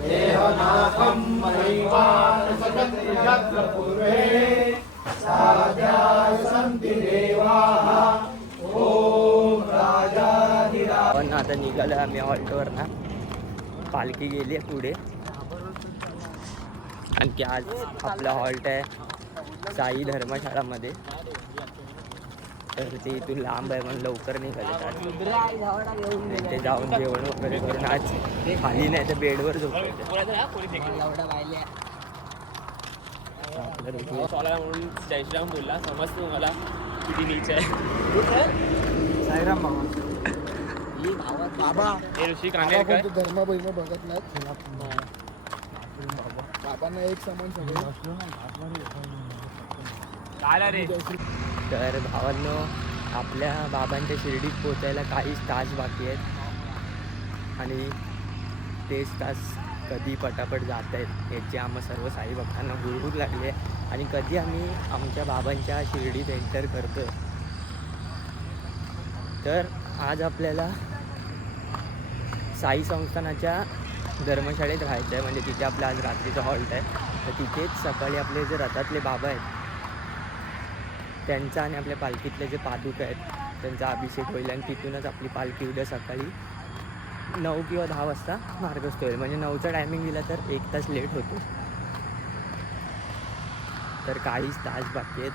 देहनाथं महिमान् सजन्ति यत्र पूर्वे साध्याय सन्ति देवाः ओम राजाधिराज। पण आता निघालो आम्ही हॉल्टवर ना, पालखी गेली आहे पुढे. आणखी आज आपला हॉल्ट आहे साई धर्मशाळामध्ये, तर ते इथून लांब आहे म्हणून लवकर निघाले. ते जाऊन जेवण वगैरे करून आज खाली नाही तर बेडवर झोपायचं. म्हणून जय श्रीराम बोलला, समजतो मला किती नीच आहे. साईराम बाबा हे ऋषी कांडेकर धर्म बहिण बघत नाहीत. बाबांना एक समान सगळं. तर भावांनो, आपल्या बाबांच्या शिर्डीत पोचायला काहीच तास बाकी आहेत आणि तेच तास कधी पटापट जात आहेत याची आम्हा सर्व साई भक्तांना हुरहूर लागली आहे. आणि कधी आम्ही आमच्या बाबांच्या शिर्डीत एंटर करतो. तर आज आपल्याला साई संस्थानाच्या धर्मशाळेत राहायचं आहे, म्हणजे तिथे आपलं आज रात्रीचा हॉल्ट आहे. तर तिथेच सकाळी आपले जे रथातले बाबा आहेत त्यांचा आणि आपल्या पालखीतले जे पादुका आहेत त्यांचा अभिषेक होईल आणि तिथूनच आपली पालखी उद्या सकाळी 9 किंवा 10 वाजता मार्गस्थ होईल. म्हणजे 9चा टायमिंग दिला तर 1 तास लेट होतो. तर काहीच तास बाकी आहेत.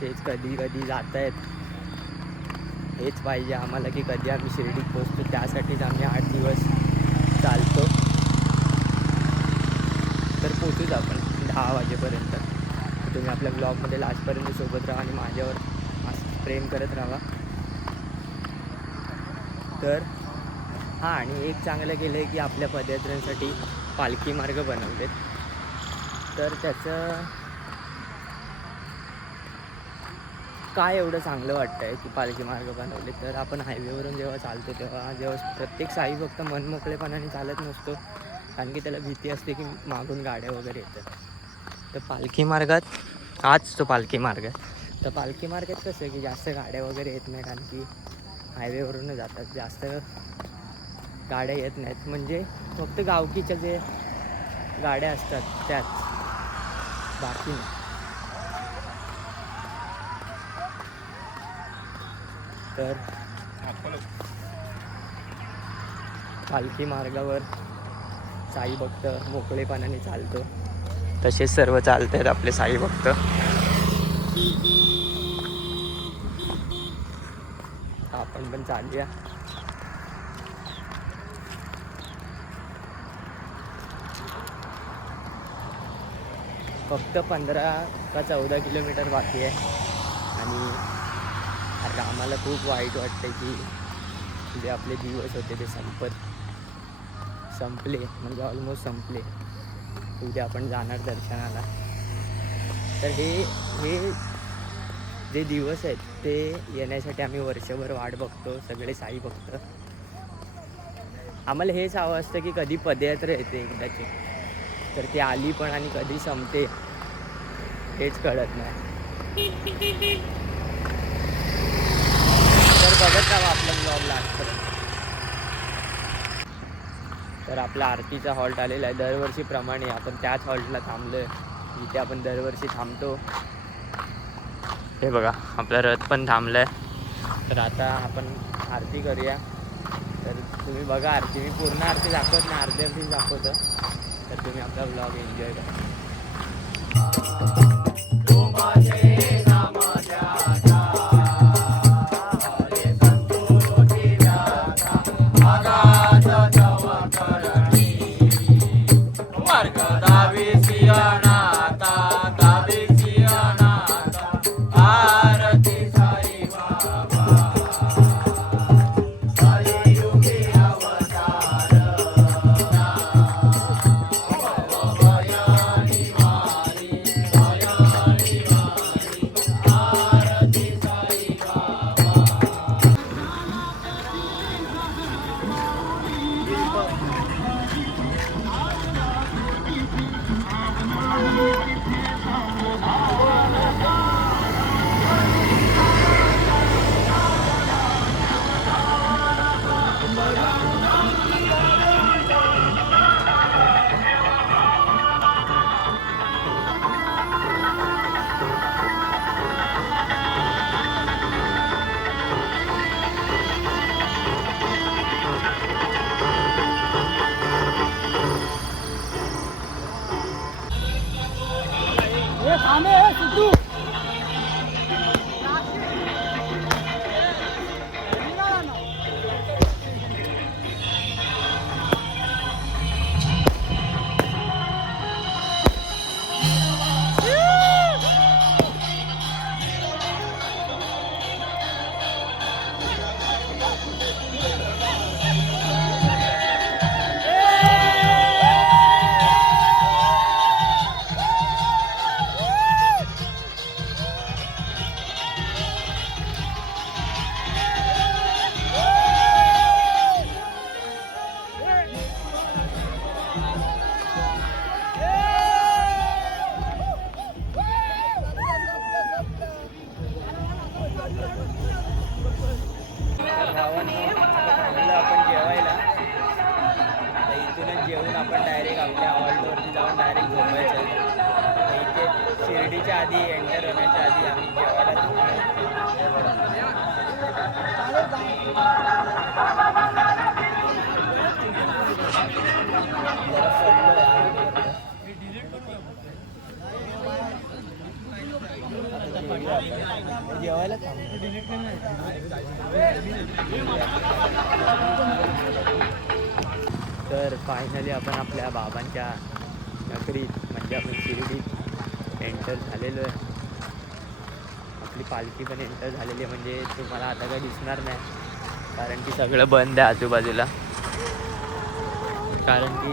तेच कधी कधी जात आहेत. हेच पाहिजे आम्हाला की कधी आम्ही शिर्डीत पोचतो. त्यासाठीच आम्ही 8 दिवस चालतो. तर पोचूच आपण 10 वाजेपर्यंत. तुम्ही आपल्या ब्लॉगमध्ये लास्टपर्यंत सोबत राहा आणि माझ्यावर असं प्रेम करत राहा. तर हां, आणि एक चांगलं केलं आहे की आपल्या पदयात्र्यांसाठी पालखी मार्ग बनवलेत. तर त्याचं काय एवढं चांगलं वाटतं आहे की पालखी मार्ग बनवले. तर आपण हायवेवरून जेव्हा चालतो जेव्हा प्रत्येक साई भक्त मनमोकळेपणाने चालत नसतो, कारण की त्याला भीती असते की मागून गाड्या वगैरे येतात. तर पालखी मार्गात हाच तो पालखी मार्ग आहे. तर पालखी मार्गात कसं आहे की जास्त गाड्या वगैरे येत नाही, कारण की हायवेवरूनच जातात. जास्त गाड्या येत नाहीत, म्हणजे फक्त गावकीच्या जे गाड्या असतात त्याच, बाकी नाही. तर पालखी मार्गावर साई भक्त मोकळेपणाने चालतो. तसेच सर्व चालत आहेत आपले साई भक्त. आपण पण चालूया. फक्त 15 का 14 किलोमीटर बाकी आहे. आणि आता आम्हाला खूप वाईट वाटतं की जे आपले दिवस होते ते संपले, म्हणजे ऑलमोस्ट संपले. उद्या आपण जाणार दर्शनाला. तर हे जे दिवस आहेत ते येण्यासाठी आम्ही वर्षभर वाट बघतो सगळे साई भक्त. आम्हाला हेच हवं असतं की कधी पदयात्रा येते एकदाची, तर ती आली पण आणि कधी संपते हेच कळत नाही. तर बघत राहा आपल्या ब्लॉग लास्टपर्यंत. तर आपला आरतीचा हॉल्ट आलेला आहे. दरवर्षीप्रमाणे आपण त्याच हॉल्टला थांबलो आहे जिथे आपण दरवर्षी थांबतो. हे बघा, आपला रथ पण थांबला आहे. तर आता आपण आरती करूया. तर तुम्ही बघा आरती. मी पूर्ण आरती दाखवत नाही, अर्धी अर्धी दाखवतो. तर तुम्ही आपला ब्लॉग एन्जॉय करा. थांबलो आपण जेवायला. आता इथूनच जेवून आपण डायरेक्ट आपल्या हॉल्टवरती जाऊन डायरेक्ट झोपायचं. इथे शिर्डीच्या आधी एंटर होण्याच्या आधी आम्ही जेवायला जेवायला तर फायनली आपण आपल्या बाबांच्या नगरीत म्हणजे आपण शिर्डीत एंटर झालेलो आहे. आपली पालखी पण एंटर झालेली आहे. म्हणजे तुम्हाला आता काही दिसणार नाही कारण की सगळं बंद आहे आजूबाजूला. कारण की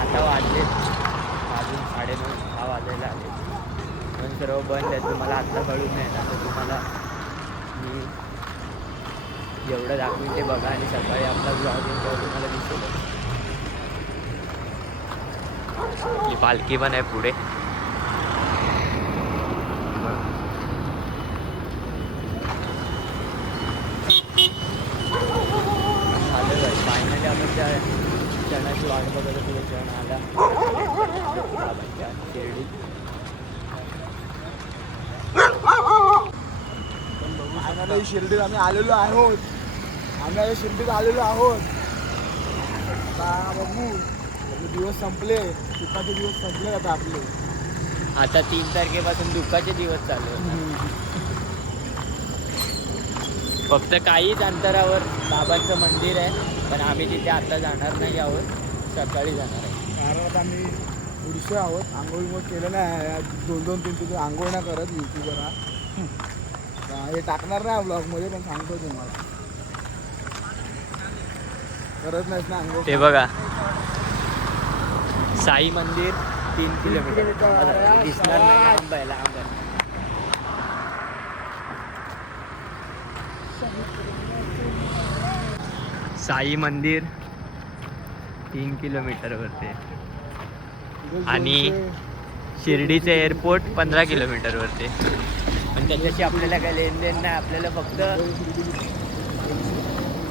आता वाजले अजून 9:30 वाजायला आले पण सर्व बंद आहे. तुम्हाला आत्ता कळून नाही ना तर तुम्हाला मी एवढं दाखवीन ते बघा आणि सकाळी आपला ब्लॉग येऊन तेव्हा तुम्हाला दिसेल. ही पालखी पण आहे पुढे. झालेलं आहे फायनली आपण त्या क्षणाची वाट बघत होतो. क्षण आला बाबांच्या शिर्डीत. फायनली शिर्डीत आम्ही आलेलो आहोत. शिर्डीत आलेलो आहोत. आता बघू दिवस संपले. सुखाचे दिवस संपले आता आपले. आता 3 तारखेपासून दुःखाचे दिवस चालू आहेत. फक्त काहीच अंतरावर बाबांचं मंदिर आहे पण आम्ही तिथे आता जाणार नाही आहोत. सकाळी जाणार आहे. कारण आता आम्ही पुढचे आहोत. आंघोळ मग केलं नाही. 2-3 आंघोळ नाही करत युट्यूबवर. हे टाकणार नाही ब्लॉगमध्ये पण सांगतो तुम्हाला. करत नाहीस ना आंघोळ. ते बघा साई मंदिर 3 किलोमीटर दिसणार नाही. लांब आहे लांब आहे. साई मंदिर 3 किलोमीटरवरती आणि शिर्डीचे एअरपोर्ट 15 किलोमीटरवरती. पण त्याच्याशी आपल्याला काही लेनदेन नाही. आपल्याला फक्त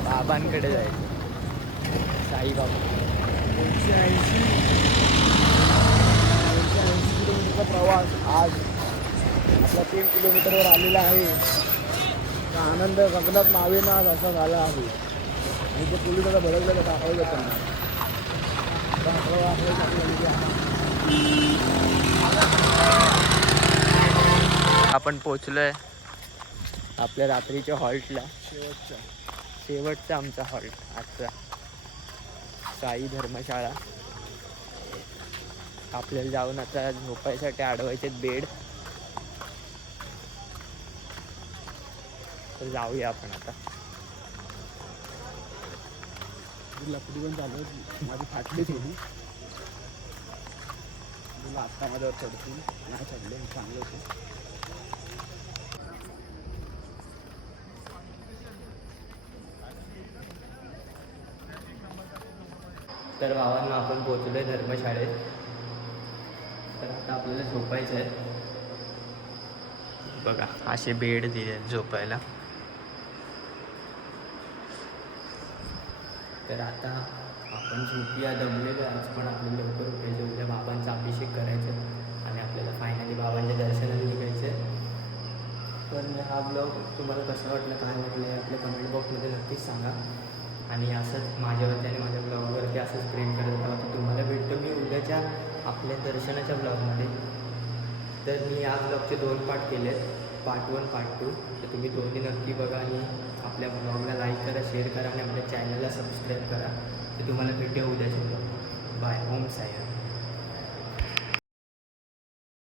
बाबांकडे जायचं. साईबाबा 280 किलोमीटरचा प्रवास आज आपला 3 किलोमीटरवर आलेला आहे. आनंद गगनात मावेना आज असा झाला आहे. आणि ते पोलीस आता भडकलं तर दाखवलं त्यांना. आपण पोचलोय आपल्या रात्रीच्या हॉल्टला. शेवटचा आमचा हॉल्ट आजचा साई धर्मशाळा. आपल्याला जाऊन आता झोपायसाठी अडवायचे बेड. तर जाऊया आपण आता. लपडी पण चालू माझी फाटली थोडी. तुला आत्ता माझ्यावर चढतील नाही चढले चांगले होते. तर भावांना आपण पोचलोय धर्मशाळेत. तर आता आपल्याला झोपायचं आहे. बघा असे बेड दिले झोपायला. तर आता आपण झोपूया. दमलेलो आज पण आपल्याला लवकर उठायचं. उद्या बाबांचा अभिषेक करायचं आणि आपल्याला फायनली बाबांच्या दर्शनाला निघायचं. तर हा ब्लॉग तुम्हाला कसं वाटलं काय वाटलं आहे आपल्या कमेंट बॉक्समध्ये नक्कीच सांगा. आणि असंच माझ्यावरती आणि माझ्या ब्लॉगवरती असंच प्रेम करत राहा. तर तुम्हाला भेटतो मी उद्याच्या आपल्या दर्शनाच्या ब्लॉगमध्ये. तर मी या ब्लॉगचे 2 पार्ट केले आहेत. Part 1 part 2. तर तुम्ही दोन्ही नक्की बघा आणि आपल्या ब्लॉगला लाईक करा, शेअर करा आणि आपल्या चॅनलला सबस्क्राईब करा. तर तुम्हाला भेटूया उद्याच्या ब्लॉग. बाय. ओम साईराम.